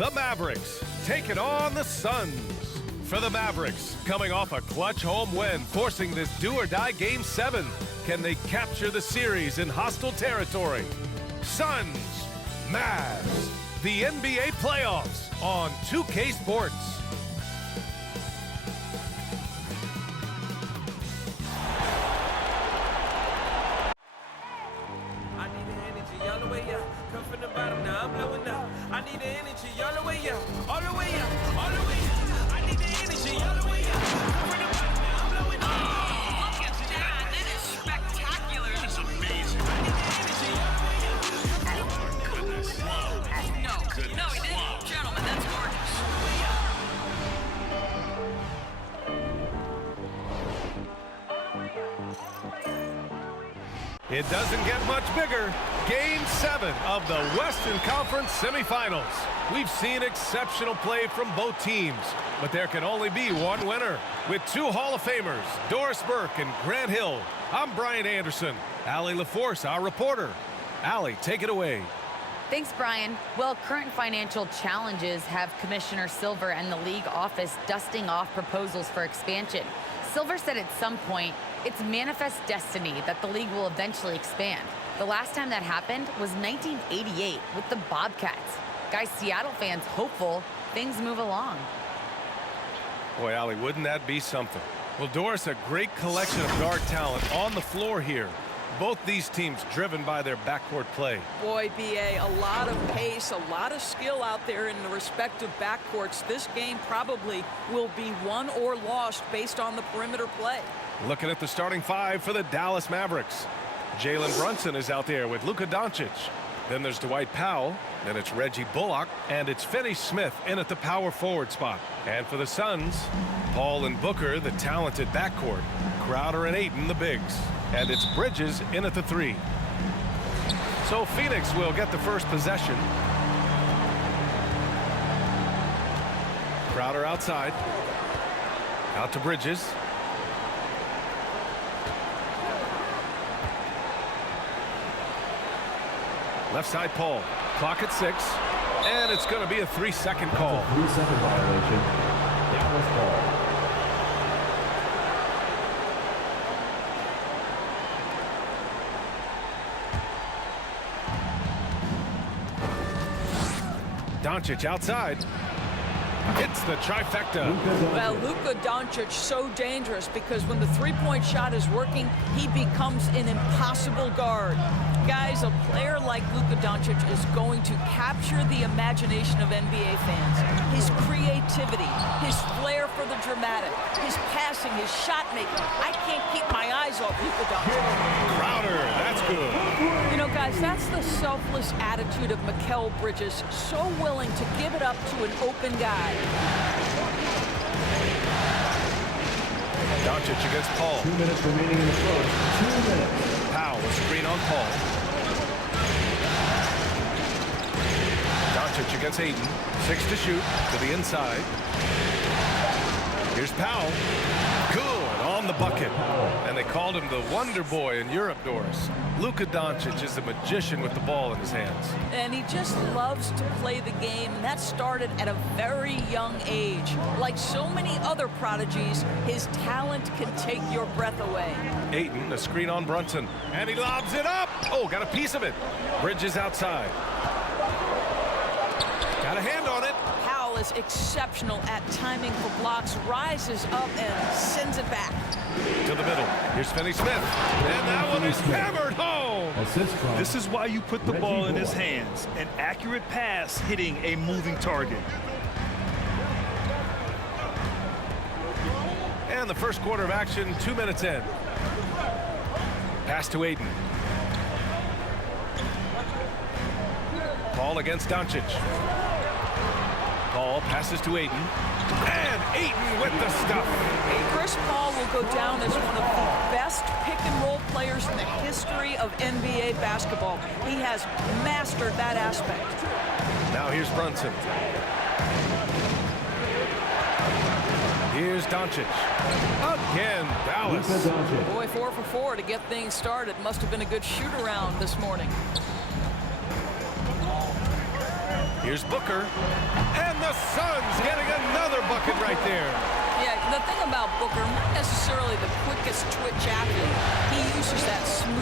the Mavericks taking on the Suns. For the Mavericks, coming off a clutch home win, forcing this do-or-die Game 7. Can they capture the series in hostile territory? Suns, Mavs, the NBA playoffs on 2K Sports. I need the energy all the way up. Come from the bottom, now I'm blowing up. I need the energy all the way up, all the way up, all the way up. I need the energy all the way up. Come from the bottom, now I'm blowing up. Oh, look at that. That is spectacular. That's amazing. I need the energy all the way up. Oh, goodness. No, no, he didn't. Gentlemen, that's gorgeous. It doesn't get much bigger. Game 7 of the Western Conference Semifinals. We've seen exceptional play from both teams, but there can only be one winner. With two Hall of Famers, Doris Burke and Grant Hill, I'm Brian Anderson. Allie LaForce, our reporter. Allie, take it away. Thanks, Brian. Well, current financial challenges have Commissioner Silver and the league office dusting off proposals for expansion. Silver said at some point, it's manifest destiny that the league will eventually expand. The last time that happened was 1988 with the Bobcats. Guys, Seattle fans hopeful things move along. Boy, Allie, wouldn't that be something? Well, Doris, a great collection of guard talent on the floor here. Both these teams driven by their backcourt play. Boy, B.A., a lot of pace, a lot of skill out there in the respective backcourts. This game probably will be won or lost based on the perimeter play. Looking at the starting five for the Dallas Mavericks. Jalen Brunson is out there with Luka Doncic. Then there's Dwight Powell. Then it's Reggie Bullock. And it's Finney Smith in at the power forward spot. And for the Suns, Paul and Booker, the talented backcourt. Crowder and Ayton, the bigs. And it's Bridges in at the 3. So Phoenix will get the first possession. Crowder outside. Out to Bridges. Left side, Paul. Clock at 6. And it's going to be a 3-second call. 3-second violation. Dallas ball. Doncic outside. Hits the trifecta. Well, Luka Doncic so dangerous because when the three-point shot is working, he becomes an impossible guard. Guys, a player like Luka Doncic is going to capture the imagination of NBA fans. His creativity, his flair for the dramatic, his passing, his shot making. I can't keep my eyes off Luka Doncic. Crowder, that's good. You know, guys, that's the selfless attitude of Mikal Bridges, so willing to give it up to an open guy. Doncic against Paul. 2 minutes remaining in the first. 2 minutes. Powell, a screen on Paul. Doncic against Ayton. 6 to shoot to the inside. Here's Powell. Good on the bucket. And they called him the Wonder Boy in Europe, Doris. Luka Doncic is a magician with the ball in his hands. And he just loves to play the game, and that started at a very young age. Like so many other prodigies, his talent can take your breath away. Ayton, a screen on Brunson. And he lobs it up. Oh, got a piece of it. Bridges outside. Got a hand on it. Powell is exceptional at timing for blocks, rises up and sends it back. To the middle. Here's Finney Smith. And that one is hammered home. Assist from This is why you put the Reggie ball in his Bullock. hands. An accurate pass hitting a moving target. And the first quarter of action, 2 minutes in. Pass to Ayton. Paul against Doncic. Paul passes to Ayton. And Ayton with the stuff. Chris Paul will go down as one of the best pick-and-roll players in the history of NBA basketball. He has mastered that aspect. Now here's Brunson. Here's Doncic. Again, Dallas. Luka Doncic. Boy, 4 for 4 to get things started. Must have been a good shoot-around this morning. Here's Booker. the Suns getting another bucket right there. Yeah, the thing about Booker, not necessarily the quickest twitch athlete. He uses that smooth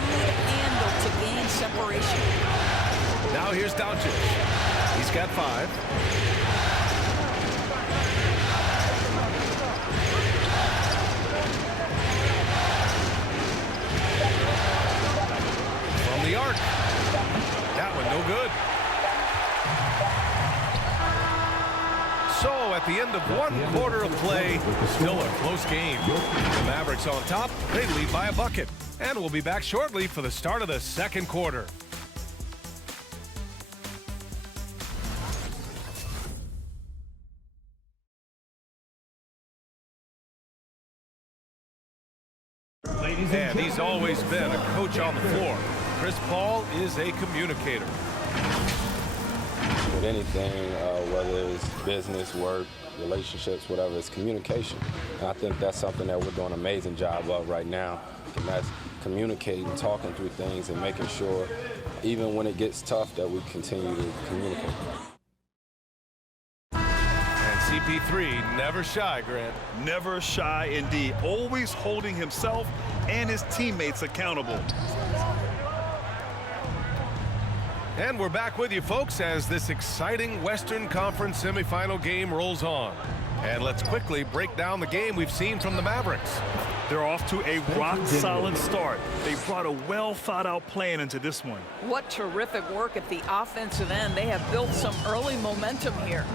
handle to gain separation. Now here's Doncic. He's got 5. From the arc. That one no good. So at the end of 1 quarter of play, still a close game. The Mavericks on top, they lead by a bucket. And we'll be back shortly for the start of the second quarter. And he's always been a coach on the floor. Chris Paul is a communicator. With anything, whether it's business, work, relationships, whatever, it's communication. And I think that's something that we're doing an amazing job of right now. And that's communicating, talking through things, and making sure, even when it gets tough, that we continue to communicate. And CP3 never shy, Grant. Never shy indeed. Always holding himself and his teammates accountable. And we're back with you, folks, as this exciting Western Conference semifinal game rolls on. And let's quickly break down the game we've seen from the Mavericks. They're off to a rock-solid start. They brought a well-thought-out plan into this one. What terrific work at the offensive end. They have built some early momentum here.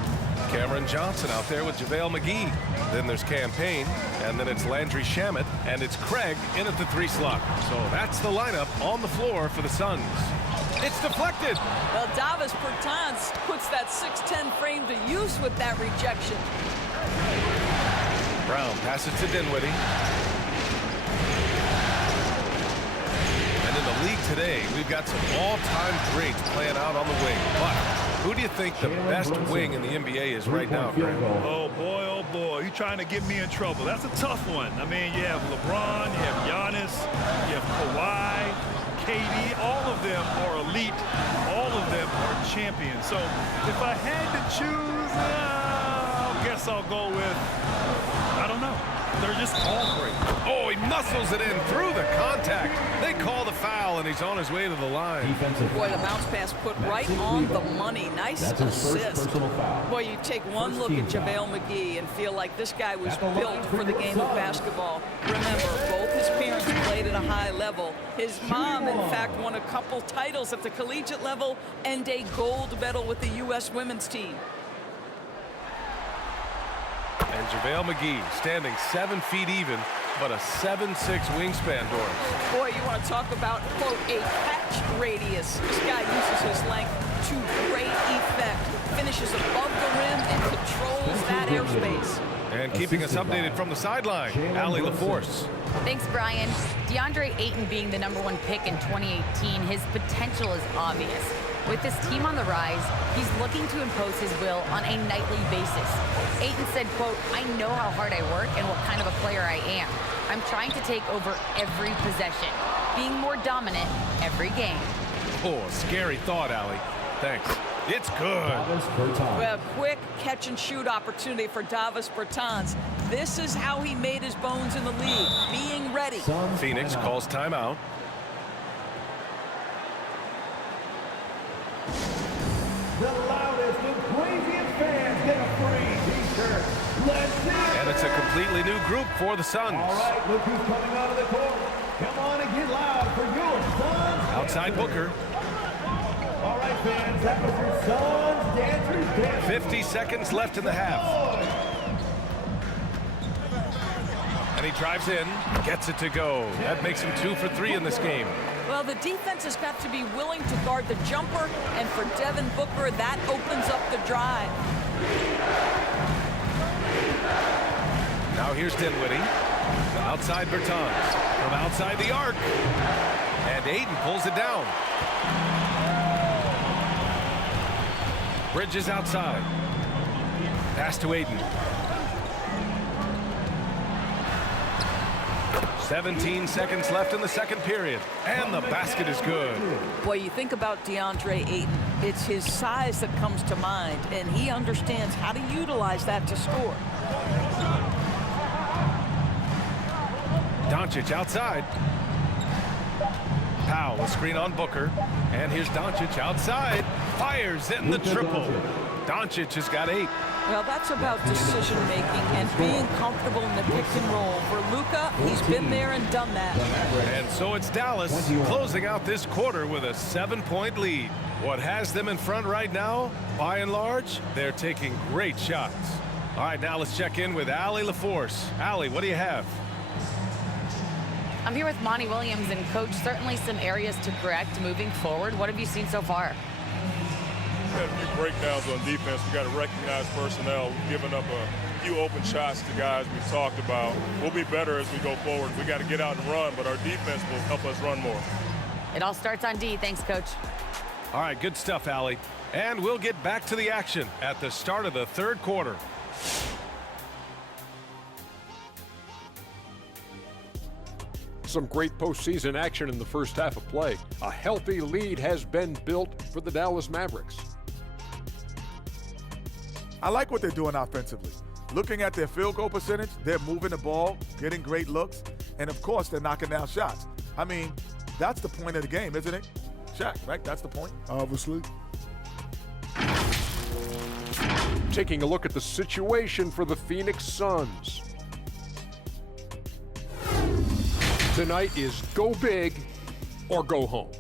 Cameron Johnson out there with JaVale McGee. Then there's Campaign, and then it's Landry Shamet, and it's Craig in at the 3 slot. So that's the lineup on the floor for the Suns. It's deflected. Well, Davis Bertans puts that 6'10" frame to use with that rejection. Brown passes to Dinwiddie. And in the league today, we've got some all-time greats playing out on the wing. But who do you think the best wing in the NBA is right now, Grant? Oh, boy, you're trying to get me in trouble. That's a tough one. I mean, you have LeBron, you have Giannis, you have Kawhi, KD. All of them are elite. All of them are champions. So if I had to choose, I guess I'll go with, I don't know. They're just all great. Oh, he muscles it in through the contact. They call the foul, and he's on his way to the line. Boy, the bounce pass put right on the money. Nice assist. Boy, you take one look at JaVale McGee and feel like this guy was built for the game of basketball. Remember, both his parents played at a high level. His mom, in fact, won a couple titles at the collegiate level and a gold medal with the U.S. women's team. And JaVale McGee standing 7 feet even, but a 7'6" wingspan, Doris. Boy, you want to talk about, quote, a catch radius. This guy uses his length to great effect. Finishes above the rim and controls that airspace. And keeping us updated from the sideline, Allie LaForce. Thanks, Brian. DeAndre Ayton being the #1 pick in 2018, his potential is obvious. With this team on the rise, he's looking to impose his will on a nightly basis. Ayton said, quote, "I know how hard I work and what kind of a player I am. I'm trying to take over every possession, being more dominant every game." Oh, a scary thought, Allie. Thanks. It's good. Well, quick catch-and-shoot opportunity for Davis Bertans. This is how he made his bones in the league, being ready. Phoenix calls timeout. The loudest and craziest fans get a free t-shirt. Let's see it. And it's a completely new group for the Suns. All right, look who's coming out of the court. Come on and get loud for your Suns. Outside Booker. All right, fans, that was your Suns dancers dancing. 50 seconds left in the half. And he drives in, gets it to go. That makes him 2 for 3 in this game. Well, the defense has got to be willing to guard the jumper, and for Devin Booker, that opens up the drive. Now here's Dinwiddie. Outside Bertans. From outside the arc. And Ayton pulls it down. Bridges outside. Pass to Ayton. 17 seconds left in the second period, and the basket is good. Boy, you think about DeAndre Ayton, it's his size that comes to mind, and he understands how to utilize that to score. Doncic outside. Powell, a screen on Booker, and here's Doncic outside. Fires in the triple. Doncic has got 8. Well, that's about decision-making and being comfortable in the pick and roll. For Luka, he's been there and done that. And so it's Dallas closing out this quarter with a 7-point lead. What has them in front right now, by and large, they're taking great shots. All right, now let's check in with Allie LaForce. Allie, what do you have? I'm here with Monty Williams, and Coach, certainly some areas to correct moving forward. What have you seen so far? We had a few breakdowns on defense. We got to recognize personnel. We've given up a few open shots to guys we've talked about. We'll be better as we go forward. We got to get out and run, but our defense will help us run more. It all starts on D. Thanks, Coach. All right, good stuff, Allie. And we'll get back to the action at the start of the third quarter. Some great postseason action in the first half of play. A healthy lead has been built for the Dallas Mavericks. I like what they're doing offensively. Looking at their field goal percentage, they're moving the ball, getting great looks, and of course, they're knocking down shots. I mean, that's the point of the game, isn't it? Shaq, right? That's the point. Obviously. Taking a look at the situation for the Phoenix Suns. Tonight is go big or go home.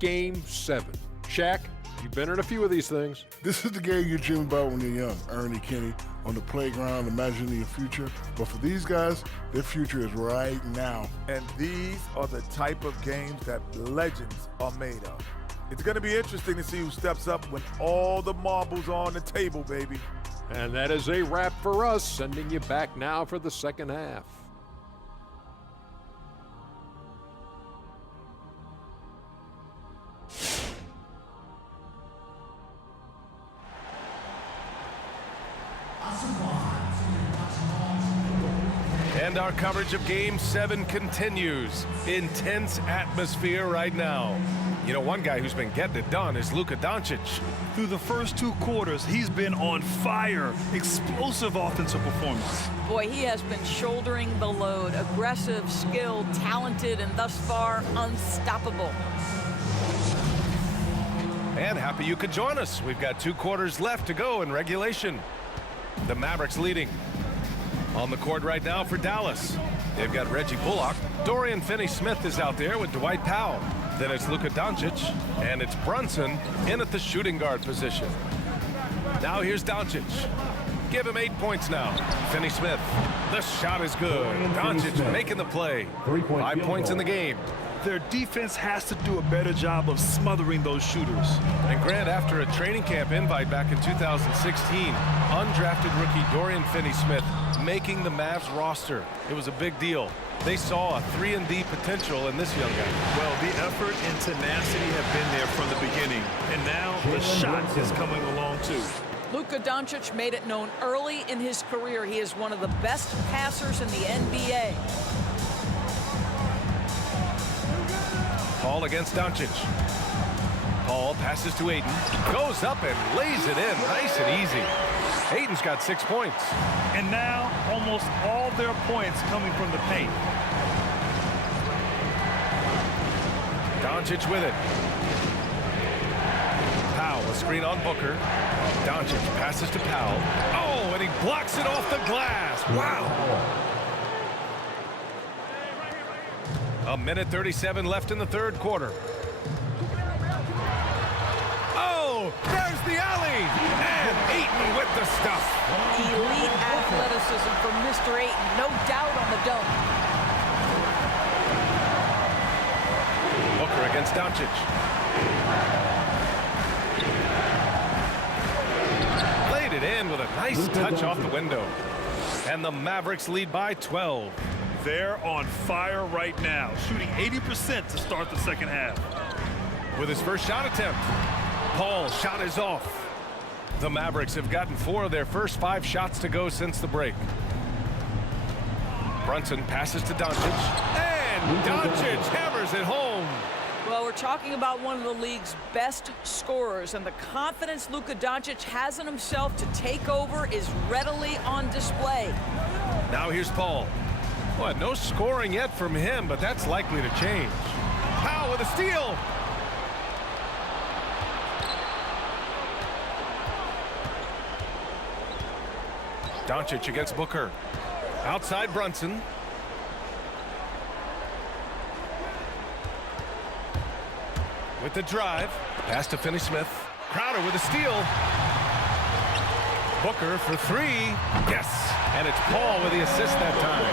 Game 7. Shaq, you've been in a few of these things. This is the game you dream about when you're young. Ernie, Kenny, on the playground, imagining your future. But for these guys, their future is right now. And these are the type of games that legends are made of. It's going to be interesting to see who steps up when all the marbles are on the table, baby. And that is a wrap for us, sending you back now for the second half. And our coverage of Game 7 continues. Intense atmosphere right now. You know, one guy who's been getting it done is Luka Doncic. Through the first 2 quarters, he's been on fire. Explosive offensive performance. Boy, he has been shouldering the load. Aggressive, skilled, talented, and thus far, unstoppable. And happy you could join us. We've got 2 quarters left to go in regulation. The Mavericks leading. On the court right now for Dallas, they've got Reggie Bullock. Dorian Finney-Smith is out there with Dwight Powell. Then it's Luka Doncic, and it's Brunson in at the shooting guard position. Now here's Doncic. Give him 8 points now. Finney-Smith, the shot is good. Doncic making the play. 5 points in the game. Their defense has to do a better job of smothering those shooters. And Grant, after a training camp invite back in 2016, undrafted rookie Dorian Finney-Smith making the Mavs roster. It was a big deal. They saw a 3-and-D potential in this young guy. Well, the effort and tenacity have been there from the beginning, and now the shot is coming along too. Luka Doncic made it known early in his career he is one of the best passers in the NBA. Paul against Doncic. Paul passes to Ayton. Goes up and lays it in nice and easy. Ayton's got 6 points. And now almost all their points coming from the paint. Doncic with it. Powell, a screen on Booker. Doncic passes to Powell. Oh, and he blocks it off the glass. Wow. A minute 37 left in the third quarter. Oh, there's the alley. And Ayton with the stuff. Elite athleticism from Mr. Ayton. No doubt on the dunk. Booker against Doncic. Laid it in with a nice touch off the window. And the Mavericks lead by 12. They're on fire right now, shooting 80% to start the second half. With his first shot attempt, Paul's shot is off. The Mavericks have gotten 4 of their first 5 shots to go since the break. Brunson passes to Doncic. And Doncic hammers it home. Well, we're talking about one of the league's best scorers, and the confidence Luka Doncic has in himself to take over is readily on display. Now here's Paul. Well, no scoring yet from him, but that's likely to change. Powell with a steal. Doncic against Booker. Outside Brunson. With the drive. Pass to Finney-Smith. Crowder with a steal. Booker for three. Yes. And it's Paul with the assist that time.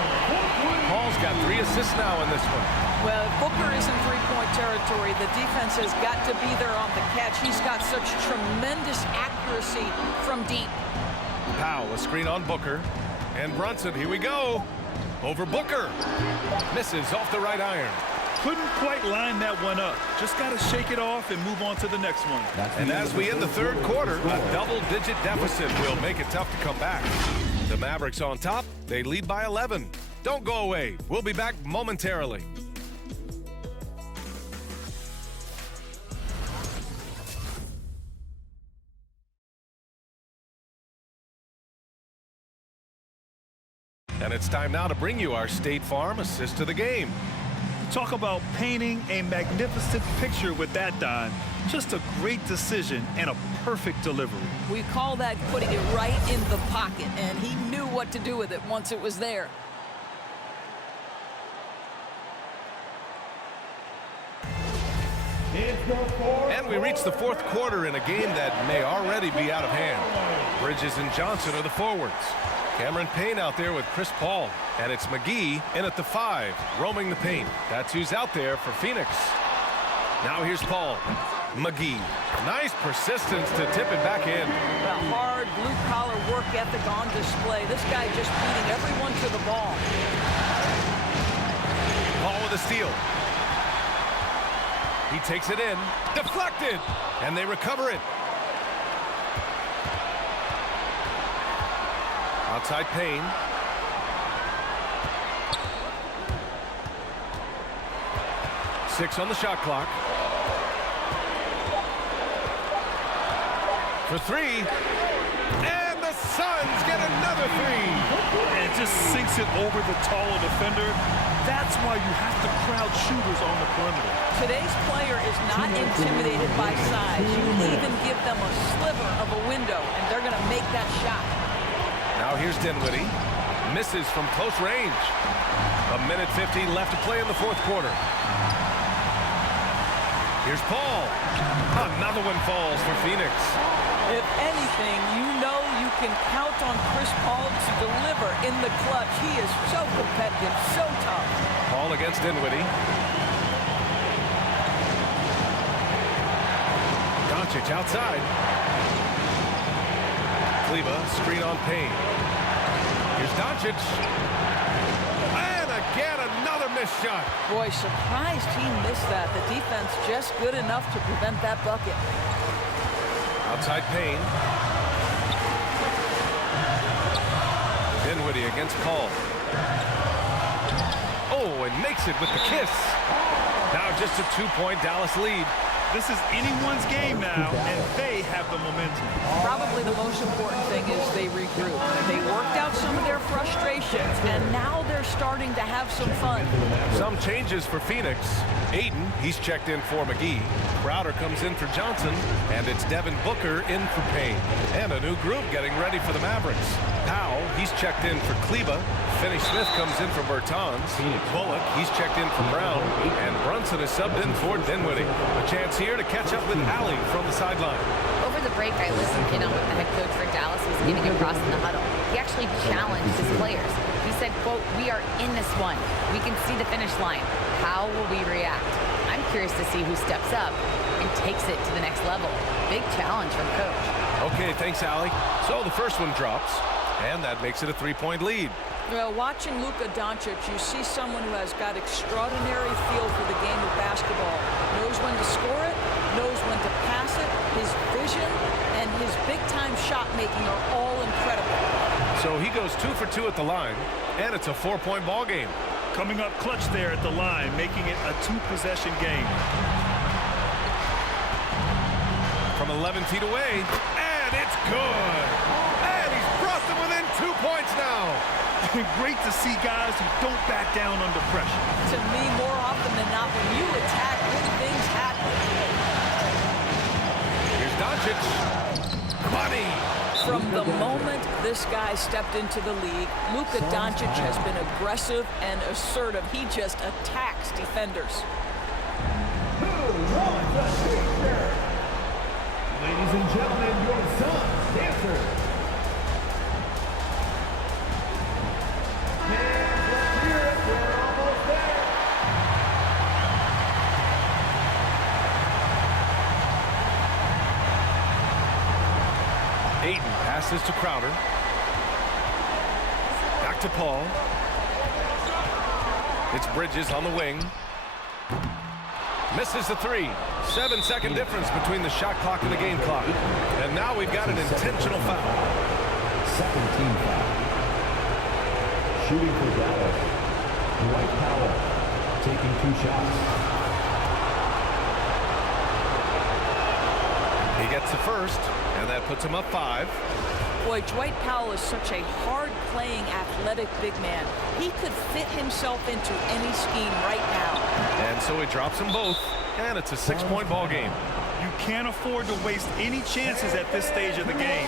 Paul's got 3 assists now in this one. Well, if Booker is in three-point territory, the defense has got to be there on the catch. He's got such tremendous accuracy from deep. Powell, a screen on Booker. And Brunson, here we go. Over Booker. Misses off the right iron. Couldn't quite line that one up. Just got to shake it off and move on to the next one. And as we end the third quarter, a double-digit deficit will make it tough to come back. The Mavericks on top. They lead by 11. Don't go away. We'll be back momentarily. And it's time now to bring you our State Farm assist of the game. Talk about painting a magnificent picture with that, Don. Just a great decision and a perfect delivery. We call that putting it right in the pocket, and he knew what to do with it once it was there. And we reach the fourth quarter in a game that may already be out of hand. Bridges and Johnson are the forwards. Cameron Payne out there with Chris Paul. And it's McGee in at the 5, roaming the paint. That's who's out there for Phoenix. Now here's Paul. McGee. Nice persistence to tip it back in. A hard blue-collar work ethic on display. This guy just beating everyone to the ball. Paul with a steal. He takes it in. Deflected. And they recover it. Outside Payne. Six on the shot clock. For three. And the Suns get another three. And just sinks it over the taller defender. That's why you have to crowd shooters on the perimeter. Today's player is not intimidated by size. You even give them a sliver of a window, and they're going to make that shot. Now here's Dinwiddie. Misses from close range. A minute 15 left to play in the fourth quarter. Here's Paul. Another one falls for Phoenix. If anything, you know you can count on Chris Paul to deliver in the clutch. He is so competitive, so tough. Paul against Dinwiddie. Doncic outside. Kleba, screen on Payne. Here's Doncic. And again, another missed shot. Boy, surprised he missed that. The defense just good enough to prevent that bucket. Outside Payne. Dinwiddie against Paul. Oh, and makes it with the kiss. Now just a 2-point Dallas lead. This is anyone's game now, and they have the momentum. Probably the most important thing is they regroup. They worked out some of their frustrations, and now they're starting to have some fun. Some changes for Phoenix. Ayton, he's checked in for McGee. Crowder comes in for Johnson, and it's Devin Booker in for Payne. And a new group getting ready for the Mavericks. Powell, he's checked in for Kleba. Finney-Smith comes in for Bertans. Bullock, he's checked in for Brown. And Brunson is subbed in for Dinwiddie. A chance here to catch up with Allie from the sideline. Over the break, I listened in on what the head coach for Dallas was giving across in the huddle. He actually challenged his players. He said, quote, "We are in this one. We can see the finish line. How will we react?" I'm curious to see who steps up and takes it to the next level. Big challenge from coach. Okay, thanks, Allie. So the first one drops, and that makes it a 3-point lead. Well, watching Luka Doncic, you see someone who has got extraordinary feel for the game of basketball. Knows when to score it, knows when to pass it. His vision and his big-time shot making are all incredible. So he goes 2 for 2 at the line, and it's a 4-point ball game. Coming up clutch there at the line, making it a 2-possession game. From 11 feet away, and it's good. And he's brought them within 2 points now. Great to see guys who don't back down under pressure. To me, more often than not, when you attack, good things happen. Here's Doncic. Money. From the moment this guy stepped into the league, Luka Doncic has been aggressive and assertive. He just attacks defenders. Ladies and gentlemen, your son's dancer. And let's hear it, we're almost there. Ayton passes to Crowder. Back to Paul. It's Bridges on the wing. Misses the three. 7-second difference between the shot clock and the game clock. And now we've got an intentional foul. Second team foul. Shooting for Dallas, Dwight Powell taking 2 shots. He gets the first, and that puts him up 5. Boy, Dwight Powell is such a hard-playing, athletic big man. He could fit himself into any scheme right now. And so he drops them both, and it's a 6-point ball game. You can't afford to waste any chances at this stage of the game.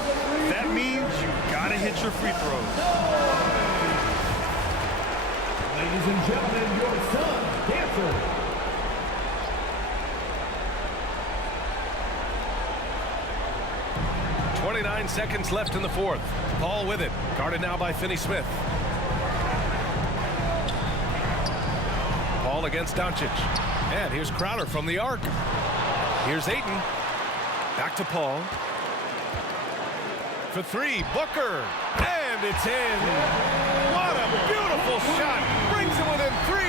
That means you gotta hit your free throws. Ladies and gentlemen, your son's dancer. 29 seconds left in the fourth. Paul with it. Guarded now by Finney-Smith. Paul against Doncic. And here's Crowder from the arc. Here's Ayton. Back to Paul. For 3, Booker. And it's in. What a beautiful shot. Brings him within 3.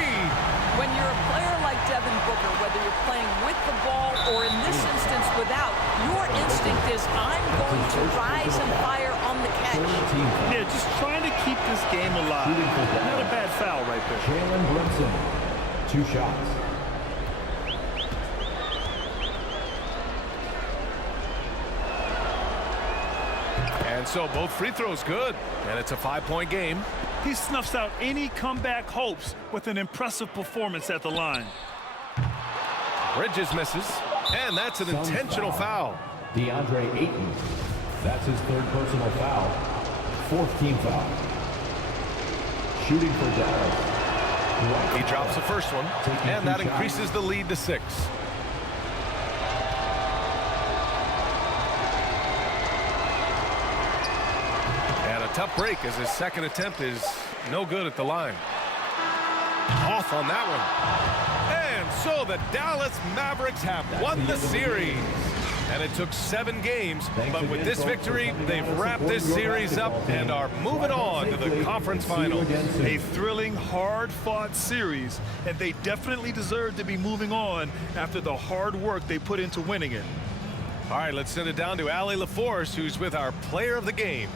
When you're a player like Devin Booker, whether you're playing with the ball or in this instance without, your instinct is, I'm going to rise and fire on the catch. Yeah, just trying to keep this game alive. Not a bad foul right there. Jalen Brunson, 2 shots. And so both free throws good. And it's a 5-point game. He snuffs out any comeback hopes with an impressive performance at the line. Bridges misses. And that's an intentional foul. DeAndre Ayton. That's his 3rd personal foul. 4th team foul. Shooting for Dallas. He drops the first one. And that increases the lead to 6. Tough break as his second attempt is no good at the line. Off on that one. And so the Dallas Mavericks have won the series. And it took 7 games, but with this victory, they've wrapped this series up and are moving on to the conference finals. A thrilling, hard-fought series, and they definitely deserve to be moving on after the hard work they put into winning it. All right, let's send it down to Allie LaForce, who's with our player of the game.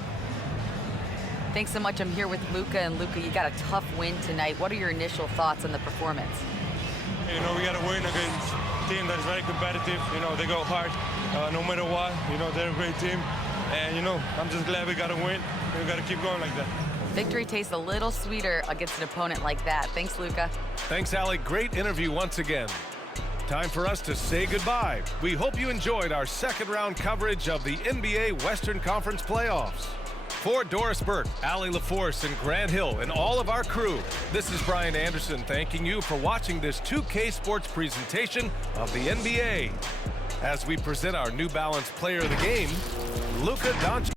Thanks so much. I'm here with Luka, and Luka, you got a tough win tonight. What are your initial thoughts on the performance? You know, we got to win against a team that is very competitive. You know, they go hard no matter what. You know, they're a great team. And, you know, I'm just glad we got to win. We got to keep going like that. Victory tastes a little sweeter against an opponent like that. Thanks, Luka. Thanks, Allie. Great interview once again. Time for us to say goodbye. We hope you enjoyed our second-round coverage of the NBA Western Conference playoffs. For Doris Burke, Allie LaForce, and Grant Hill, and all of our crew, this is Brian Anderson thanking you for watching this 2K Sports presentation of the NBA. As we present our New Balance Player of the Game, Luka Doncic.